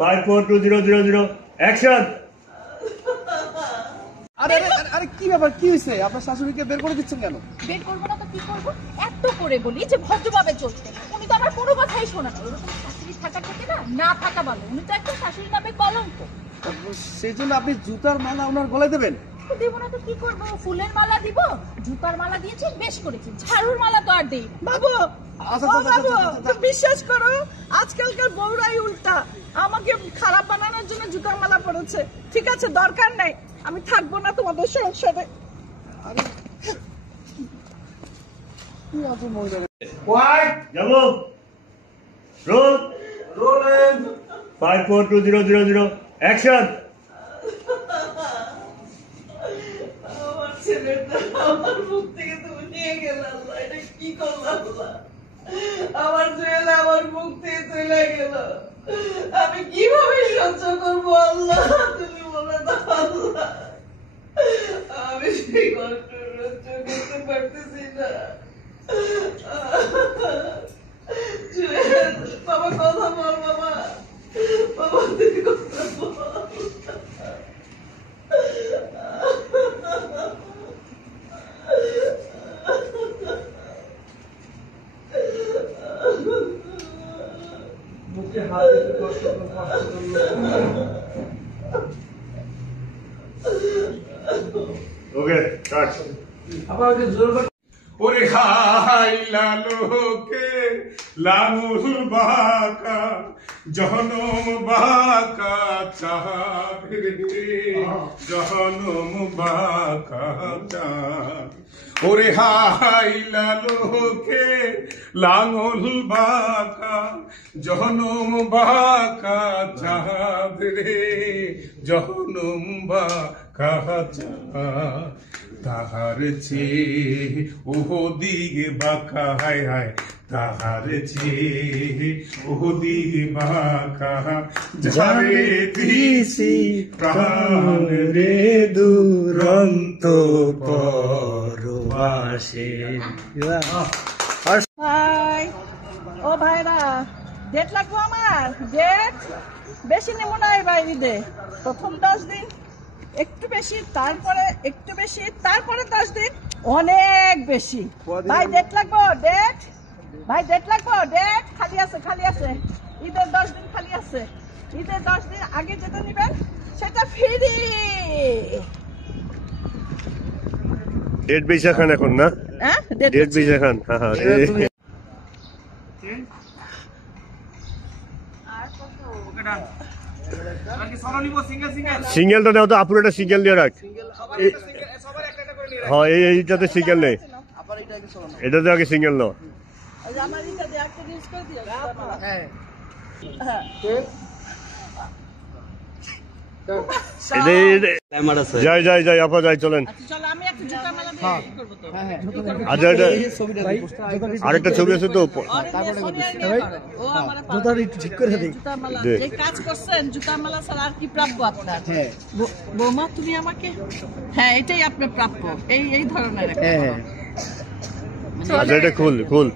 5 4 2 0 0 0 action. আরে আরে আরে কি ব্যাপার, কি হয়েছে? আপনার শাশুড়িকে বের করে দিচ্ছেন কেন? বের করবো না তো কি করবো? এত করে বলি যে ভদ্রভাবে চলতে, উনি তো আমার কোনো কথাই শোনা না। ওরকম শাশুড়ি থাকা থেকে না থাকা ভালো। উনি তো একটা শাশুড়ি নামে কলঙ্ক। সেই জন্য আপনি জুতার মালা ওনার গলায় দেবেন? দেবো না তো কি করবো? ফুলের মালা দিব, জুতার মালা দিয়েছি, বেশ করেছি। ঝাড়ুর মালা তো আর দিই বাবু। বিশ্বাস করো, আজকালকার বউরাই উল্টা। আমাকে খারাপ বানানোর জন্য জুতার মালা পড়েছে। ঠিক আছে, দরকার নাই, আমি থাকবো না তোমাদের সংসারে। যাবো। Roll roll 5 4 2 0 0 0 action. আমার ছেলেটা আমার মুখ থেকে তুমি নিয়ে গেলে, আল্লাহ এটা কি করলো? আল্লাহ আমার ছেলে আমার মুখ থেকে চলে গেল, আমি কিভাবে সহ্য করবো? আল্লাহ তুমি বলে দাও আল্লাহ, আমি সেই কষ্ট সহ্য করতে পারতেছি না। বাবা কথা বল, বাবা বাবা তুই কথা বল। ওকে কাট। ওরে হাই লালোকে লালুল বাকা জহনম বাকা চাঁদ রে জহনম বাকা চাঁদ। ওরে হাই লালোকে লাঙল বাকা জহনম বাকা চাঁদ রে জহনম বাকা চাঁদ। তাহার চেয়ে ওহো দিগে বাঁকা, হায় হায় তাহার চেয়ে ওহো দিগে বাঁকা যারে দিছি প্রাণ রে দুরন্ত পরবাসে। ভাই ও ভাইরা, ডেট লাগবো আমার। ডেট বেশি নেব না এবার ঈদে। প্রথম 10 দিন একটু বেশি, তারপরে একটু বেশি, তারপরে 10 দিন অনেক বেশি। ভাই ডেট লাগবো, ডেট ভাই ডেট লাগবো, ডেট খালি আছে, খালি আছে। ঈদের 10 দিন খালি আছে। ঈদের 10 দিন আগে যেটা নিবেন সেটা ফ্রি। ডেট বেশি খান এখন না? হ্যাঁ ডেট বেশি খান। হ্যাঁ হ্যাঁ। সিঙ্গেলটা দাও তো, আপুর একটা সিঙ্গেল দিয়ে রাখ। হ্যাঁ এইটাতে সিঙ্গেল নেই, এটাতে আগে সিঙ্গেল নাও। যাই যাই যাই আপা যাই, চলেন। আচ্ছা আরেকটা ছবি আছে তো, ঠিক করে দিই। যে কাজ করছেন জুতার মালা ছাড়া আর কি প্রাপ্য আপনার? বৌমা তুমি আমাকে, হ্যাঁ এটাই আপনার প্রাপ্য, এই ধরনের। আচ্ছা এটা খুল খুল।